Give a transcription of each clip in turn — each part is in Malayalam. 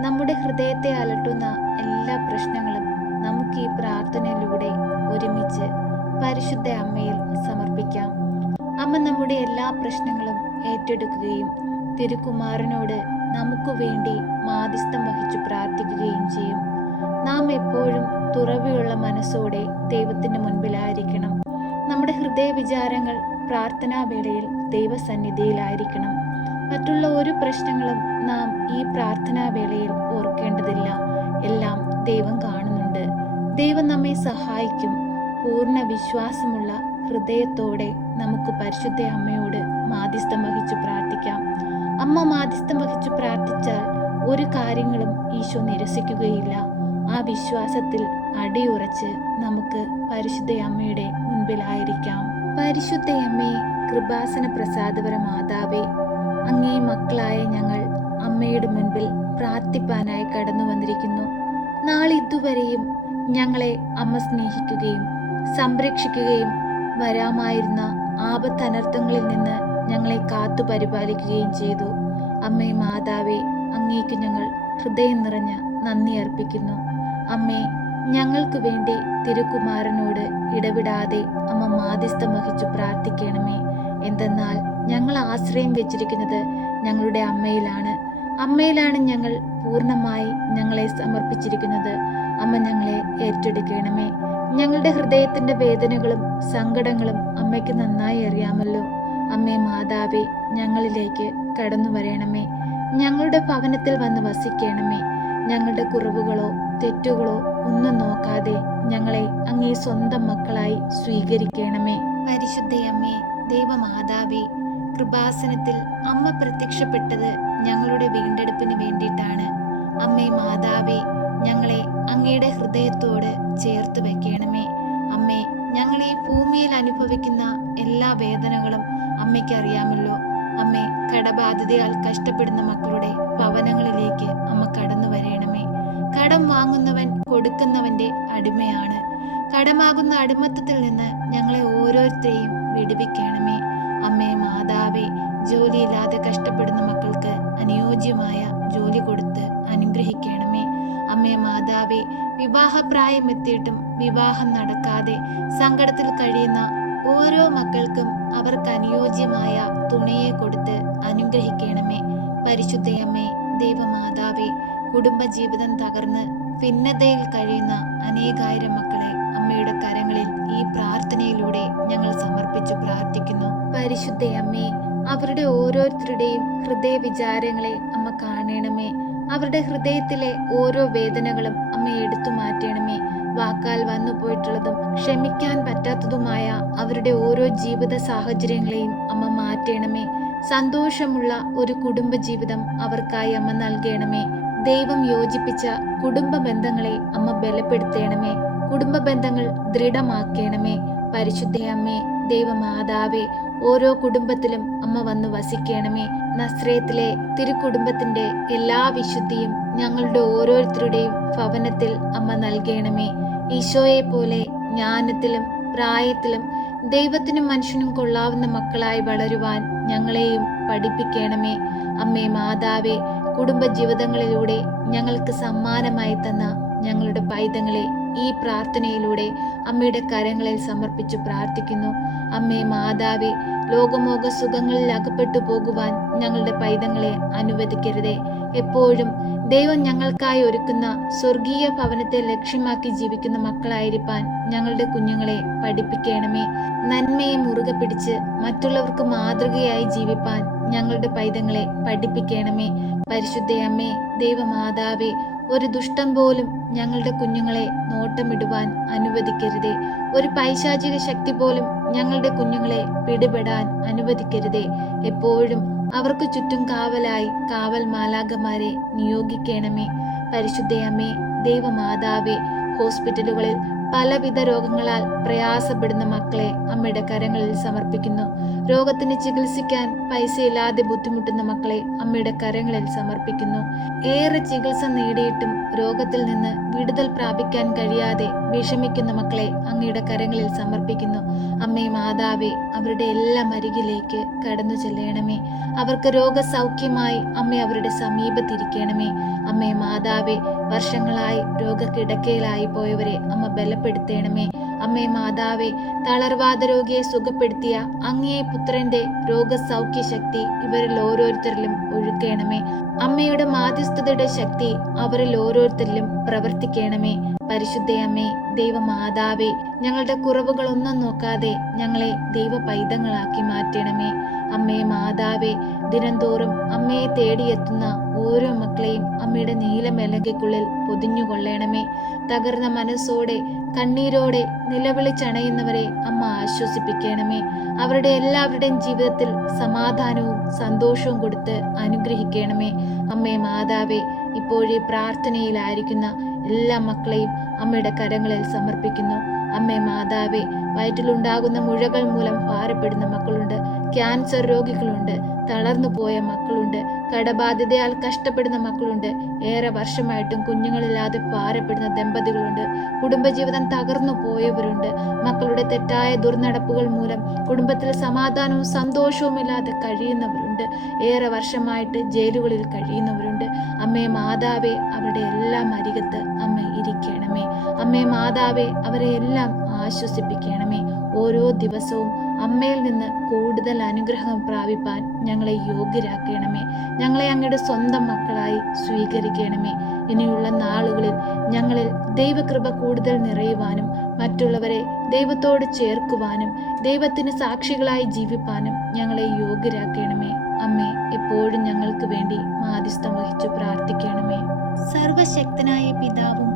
നമ്മുടെ ഹൃദയത്തെ അലട്ടുന്ന എല്ലാ പ്രശ്നങ്ങളും നമുക്ക് ഈ പ്രാർത്ഥനയിലൂടെ ഒരുമിച്ച് പരിശുദ്ധ അമ്മയിൽ സമർപ്പിക്കാം. അമ്മ നമ്മുടെ എല്ലാ പ്രശ്നങ്ങളും ഏറ്റെടുക്കുകയും തിരുക്കുമാരനോട് നമുക്ക് വേണ്ടി മാധ്യസ്ഥം വഹിച്ചു പ്രാർത്ഥിക്കുകയും ചെയ്യും. നാം എപ്പോഴും തുറവിയുള്ള മനസ്സോടെ ദൈവത്തിന്റെ മുൻപിലായിരിക്കണം. നമ്മുടെ ഹൃദയ വിചാരങ്ങൾ പ്രാർത്ഥനാവേളയിൽ ദൈവസന്നിധിയിലായിരിക്കണം. മറ്റുള്ള ഒരു പ്രശ്നങ്ങളും നാം ഈ പ്രാർത്ഥനാവേളയിൽ ഓർക്കേണ്ടതില്ല. എല്ലാം ദൈവം കാണുന്നുണ്ട്. ദൈവം നമ്മെ സഹായിക്കും. പൂർണ വിശ്വാസമുള്ള ഹൃദയത്തോടെ നമുക്ക് പരിശുദ്ധ അമ്മയോട് മാധ്യസ്ഥം വഹിച്ചു പ്രാർത്ഥിക്കാം. അമ്മ മാധ്യസ്ഥം വഹിച്ചു പ്രാർത്ഥിച്ചാൽ ഒരു കാര്യങ്ങളും ഈശോ നിരസിക്കുകയില്ല. ആ വിശ്വാസത്തിൽ അടിയുറച്ച് നമുക്ക് പരിശുദ്ധ അമ്മയുടെ മുൻപിലായിരിക്കാം പരിശുദ്ധ അമ്മേ കൃപാസന പ്രസാദപര മാതാവേ അങ്ങേ മക്കളായ ഞങ്ങൾ അമ്മയുടെ മുൻപിൽ പ്രാർത്ഥിപ്പാനായി കടന്നു വന്നിരിക്കുന്നു. നാളിതുവരെയും ഞങ്ങളെ അമ്മ സ്നേഹിക്കുകയും സംരക്ഷിക്കുകയും വരാമായിരുന്ന ആപത്തനർത്ഥങ്ങളിൽ നിന്ന് ഞങ്ങളെ കാത്തു പരിപാലിക്കുകയും ചെയ്തു. അമ്മേ മാതാവേ അങ്ങേക്ക് ഞങ്ങൾ ഹൃദയം നിറഞ്ഞ നന്ദി അർപ്പിക്കുന്നു. അമ്മേ ഞങ്ങൾക്ക് വേണ്ടി തിരുക്കുമാരനോട് ഇടപെടാതെ അമ്മ മാധ്യസ്ഥം വഹിച്ചു പ്രാർത്ഥിക്കണമേ. എന്തെന്നാൽ ഞങ്ങൾ ആശ്രയം വെച്ചിരിക്കുന്നത് ഞങ്ങളുടെ അമ്മയിലാണ്. അമ്മയിലാണ് ഞങ്ങൾ പൂർണമായി ഞങ്ങളെ സമർപ്പിച്ചിരിക്കുന്നത്. അമ്മ ഞങ്ങളെ ഏറ്റെടുക്കണമേ. ഞങ്ങളുടെ ഹൃദയത്തിന്റെ വേദനകളും സങ്കടങ്ങളും അമ്മയ്ക്ക് നന്നായി അറിയാമല്ലോ. അമ്മേ മാതാവേ ഞങ്ങളിലേക്ക് കടന്നു വരണമേ. ഞങ്ങളുടെ ഭവനത്തിൽ വന്ന് വസിക്കണമേ. ഞങ്ങളുടെ കുറവുകളോ തെറ്റുകളോ ഒന്നും നോക്കാതെ ഞങ്ങളെ അങ്ങേ സ്വന്തം മക്കളായി സ്വീകരിക്കണമേ. പരിശുദ്ധയമ്മേ ദൈവമാതാവേ കൃപാസനത്തിൽ അമ്മ പ്രത്യക്ഷപ്പെട്ടത് ഞങ്ങളുടെ വീണ്ടെടുപ്പിന് വേണ്ടിയിട്ടാണ്. അമ്മേ മാതാവേ ഞങ്ങളെ അങ്ങയുടെ ഹൃദയത്തോട് ചേർത്ത് വെക്കണമേ. അമ്മേ ഞങ്ങൾ ഈ ഭൂമിയിൽ അനുഭവിക്കുന്ന എല്ലാ വേദനകളും അമ്മയ്ക്ക് അറിയാമല്ലോ. അമ്മേ കടബാധിതയാൽ കഷ്ടപ്പെടുന്ന മക്കളുടെ ഭവനങ്ങളിലേക്ക് അമ്മ കടന്നു വരയണമേ കടം വാങ്ങുന്നവൻ കൊടുക്കുന്നവന്റെ അടിമയാണ്. കടമാകുന്ന അടിമത്തത്തിൽ നിന്ന് ഞങ്ങളെ ഓരോരുത്തരെയും വിടുവിക്കണമേ. അമ്മേ മാതാവേ ജോലിയില്ലാതെ കഷ്ടപ്പെടുന്ന മക്കൾക്ക് അനുയോജ്യമായ ജോലി കൊടുത്ത് അനുഗ്രഹിക്കണമേ. അമ്മേ മാതാവേ വിവാഹപ്രായം എത്തിയിട്ടും വിവാഹം നടക്കാതെ സങ്കടത്തിൽ കഴിയുന്ന ഓരോ മക്കൾക്കും അവർക്ക് അനുയോജ്യമായ തുണയെ കൊടുത്ത് അനുഗ്രഹിക്കണമേ. പരിശുദ്ധയമ്മേ ദൈവമാതാവേ കുടുംബജീവിതം തകർന്ന് ഭിന്നതയിൽ കഴിയുന്ന അനേകായിരം മക്കളെ അമ്മയുടെ കരങ്ങളിൽ ഈ പ്രാർത്ഥനയിലൂടെ ഞങ്ങൾ സമർപ്പിച്ചു പ്രാർത്ഥിക്കുന്നു. പരിശുദ്ധയമ്മേ അവരുടെ ഓരോരുത്തരുടെയും ഹൃദയ വിചാരങ്ങളെ അമ്മ കാണണമേ. അവരുടെ ഹൃദയത്തിലെ ഓരോ വേദനകളും അമ്മ എടുത്തു മാറ്റണമേ. വാക്കാൽ വന്നു പോയിട്ടുള്ളതും ക്ഷമിക്കാൻ പറ്റാത്തതുമായ അവരുടെ ഓരോ ജീവിത സാഹചര്യങ്ങളെയും അമ്മ മാറ്റണമേ. സന്തോഷമുള്ള ഒരു കുടുംബ ജീവിതം അവർക്കായി അമ്മ നൽകണമേ. ദൈവം യോജിപ്പിച്ച കുടുംബ ബന്ധങ്ങളെ അമ്മ ബലപ്പെടുത്തണമേ. കുടുംബ ബന്ധങ്ങൾ ദൃഢമാക്കണമേ. പരിശുദ്ധയമ്മേ ദൈവമാതാവേ ഓരോ കുടുംബത്തിലും അമ്മ വന്ന് വസിക്കണമേ. നസ്രയത്തിലെ തിരുക്കുടുംബത്തിന്റെ എല്ലാ വിശുദ്ധിയും ഞങ്ങളുടെ ഓരോരുത്തരുടെയും ഭവനത്തിൽ അമ്മ നൽകണമേ. ഈശോയെ പോലെ ജ്ഞാനത്തിലും പ്രായത്തിലും ദൈവത്തിനും മനുഷ്യനും കൊള്ളാവുന്ന മക്കളായി വളരുവാൻ ഞങ്ങളെയും പഠിപ്പിക്കണമേ. അമ്മേ മാതാവേ കുടുംബജീവിതങ്ങളിലൂടെ ഞങ്ങൾക്ക് സമ്മാനമായി തന്ന ഞങ്ങളുടെ പൈതങ്ങളെ ഈ പ്രാർത്ഥനയിലൂടെ അമ്മയുടെ കരങ്ങളിൽ സമർപ്പിച്ച് പ്രാർത്ഥിക്കുന്നു. അമ്മേ മാതാവേ ലോകമോക സുഖങ്ങളിൽ അകപ്പെട്ടു പോകുവാൻ ഞങ്ങളുടെ പൈതങ്ങളെ അനുവദിക്കരുതേ. എപ്പോഴും ദൈവം ഞങ്ങൾക്കായി ഒരുക്കുന്ന സ്വർഗീയ ഭവനത്തെ ലക്ഷ്യമാക്കി ജീവിക്കുന്ന മക്കളായിരിക്കാൻ ഞങ്ങളുടെ കുഞ്ഞുങ്ങളെ പഠിപ്പിക്കണമേ. നന്മയെ മുറുകെ പിടിച്ച് മറ്റുള്ളവർക്ക് മാതൃകയായി ജീവിപ്പാൻ ഞങ്ങളുടെ പൈതങ്ങളെ പഠിപ്പിക്കണമേ. പരിശുദ്ധയമ്മേ ദൈവമാതാവേ ഒരു ദുഷ്ടം പോലും ഞങ്ങളുടെ കുഞ്ഞുങ്ങളെ നോട്ടമിടുവാൻ അനുവദിക്കരുതേ. ഒരു പൈശാചിക ശക്തി പോലും ഞങ്ങളുടെ കുഞ്ഞുങ്ങളെ പിടിപെടാൻ അനുവദിക്കരുതേ. എപ്പോഴും അവർക്ക് ചുറ്റും കാവലായി കാവൽ മാലാകമാരെ നിയോഗിക്കണമേ. പരിശുദ്ധയമ്മേ ദൈവമാതാവേ ഹോസ്പിറ്റലുകളിൽ പലവിധ രോഗങ്ങളാൽ പ്രയാസപ്പെടുന്ന മക്കളെ അമ്മയുടെ കരങ്ങളിൽ സമർപ്പിക്കുന്നു. രോഗത്തിന് ചികിത്സിക്കാൻ പൈസയില്ലാതെ ബുദ്ധിമുട്ടുന്ന മക്കളെ അമ്മയുടെ കരങ്ങളിൽ സമർപ്പിക്കുന്നു. ഏറെ ചികിത്സ നേടിയിട്ടും രോഗത്തിൽ നിന്ന് വിടുതൽ പ്രാപിക്കാൻ കഴിയാതെ വിഷമിക്കുന്ന മക്കളെ അങ്ങയുടെ കരങ്ങളിൽ സമർപ്പിക്കുന്നു. അമ്മയും മാതാവേ അവരുടെ എല്ലാം അരികിലേക്ക് കടന്നു ചെല്ലണമേ. അവർക്ക് രോഗസൗഖ്യമായി അമ്മ അവരുടെ സമീപത്തിരിക്കണമേ. അമ്മയും മാതാവേ വർഷങ്ങളായി രോഗക്കിടക്കയിലായി പോയവരെ അമ്മ ബലപ്പെടുത്തേണമേ. അമ്മേ മാതാവേ തളർവാദ രോഗിയെ സുഖപ്പെടുത്തിയ അങ്ങേ പുത്രന്റെ രോഗസൗഖ്യ ശക്തി ഇവരിൽ ഓരോരുത്തരിലും ഒഴുക്കണമേ. അമ്മയുടെ മാധ്യസ്ഥതയുടെ ശക്തി അവരിൽ ഓരോരുത്തരിലും പ്രവർത്തിക്കണമേ. പരിശുദ്ധയമ്മേ ദൈവമാതാവേ ഞങ്ങളുടെ കുറവുകൾ ഒന്നും നോക്കാതെ ഞങ്ങളെ ദൈവ പൈതങ്ങളാക്കി മാറ്റണമേ. അമ്മേ മാതാവേ ദിനംതോറും അമ്മയെ തേടിയെത്തുന്ന ഓരോ മക്കളെയും അമ്മയുടെ നീലമേലകയ്ക്കുള്ളിൽ പൊതിഞ്ഞുകൊള്ളണമേ. തകർന്ന മനസ്സോടെ കണ്ണീരോടെ നിലവിളിച്ചണയുന്നവരെ അമ്മ ആശ്വസിപ്പിക്കണമേ. അവരുടെ എല്ലാവരുടെയും ജീവിതത്തിൽ സമാധാനവും സന്തോഷവും കൊടുത്ത് അനുഗ്രഹിക്കണമേ. അമ്മേ മാതാവേ ഇപ്പോഴീ പ്രാർത്ഥനയിലായിരിക്കുന്ന എല്ലാ മക്കളെയും അമ്മയുടെ കരങ്ങളിൽ സമർപ്പിക്കുന്നു. അമ്മേ മാതാവേ വയറ്റിലുണ്ടാകുന്ന മുഴകൾ മൂലം ഭാരപ്പെടുന്ന മക്കളുണ്ട്. ക്യാൻസർ രോഗികളുണ്ട്. തളർന്നു പോയ മക്കളുണ്ട്. കടബാധ്യതയാൽ കഷ്ടപ്പെടുന്ന മക്കളുണ്ട്. ഏറെ വർഷമായിട്ടും കുഞ്ഞുങ്ങളില്ലാതെ ഭാരപ്പെടുന്ന ദമ്പതികളുണ്ട്. കുടുംബജീവിതം തകർന്നു പോയവരുണ്ട്. മക്കളുടെ തെറ്റായ ദുർനടപ്പുകൾ മൂലം കുടുംബത്തിൽ സമാധാനവും സന്തോഷവും ഇല്ലാതെ കഴിയുന്നവരുണ്ട്. ഏറെ വർഷമായിട്ട് ജയിലുകളിൽ കഴിയുന്നവരുണ്ട്. അമ്മേ മാതാവേ അവരുടെ എല്ലാം അരികത്ത്. അമ്മ ഇരിക്കണമേ. അമ്മേ മാതാവേ അവരെ എല്ലാം ആശ്വസിപ്പിക്കണമേ. ഓരോ ദിവസവും അമ്മയിൽ നിന്ന് കൂടുതൽ അനുഗ്രഹം പ്രാപിപ്പാൻ ഞങ്ങളെ യോഗ്യരാക്കണമേ. ഞങ്ങളെ അങ്ങയുടെ സ്വന്തം മക്കളായി സ്വീകരിക്കണമേ. ഇനിയുള്ള നാളുകളിൽ ഞങ്ങളിൽ ദൈവകൃപ കൂടുതൽ നിറയുവാനും മറ്റുള്ളവരെ ദൈവത്തോട് ചേർക്കുവാനും ദൈവത്തിന് സാക്ഷികളായി ജീവിപ്പാനും ഞങ്ങളെ യോഗ്യരാക്കണമേ. അമ്മേ എപ്പോഴും ഞങ്ങൾക്ക് വേണ്ടി മാധ്യസ്ഥം വഹിച്ചു പ്രാർത്ഥിക്കണമേ. സർവശക്തനായ പിതാവും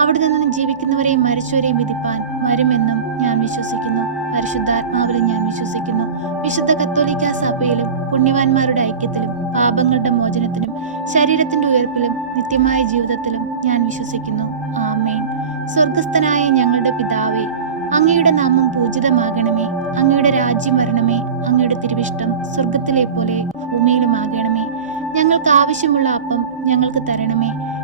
അവിടെ നിന്ന് ജീവിക്കുന്നവരെയും മരിച്ചവരെയും വിധിപ്പാൻ വരുമെന്നും ഞാൻ വിശ്വസിക്കുന്നു. പരിശുദ്ധാത്മാവിലും ഞാൻ വിശ്വസിക്കുന്നു. വിശുദ്ധ കത്തോലിക്ക സഭയിലും പുണ്യവാന്മാരുടെ ഐക്യത്തിലും പാപങ്ങളുടെ മോചനത്തിനും ശരീരത്തിന്റെ ഉയർപ്പിലും നിത്യമായ ജീവിതത്തിലും ഞാൻ വിശ്വസിക്കുന്നു. ആമേൻ. സ്വർഗസ്ഥനായ ഞങ്ങളുടെ പിതാവേ അങ്ങയുടെ നാമം പൂജിതമാകണമേ. അങ്ങയുടെ രാജ്യം വരണമേ. അങ്ങയുടെ തിരുവിഷ്ടം സ്വർഗത്തിലെ പോലെ ഭൂമിയിലുമാകണമേ. ഞങ്ങൾക്ക് ആവശ്യമുള്ള അപ്പം ഞങ്ങൾക്ക് തരണമേ.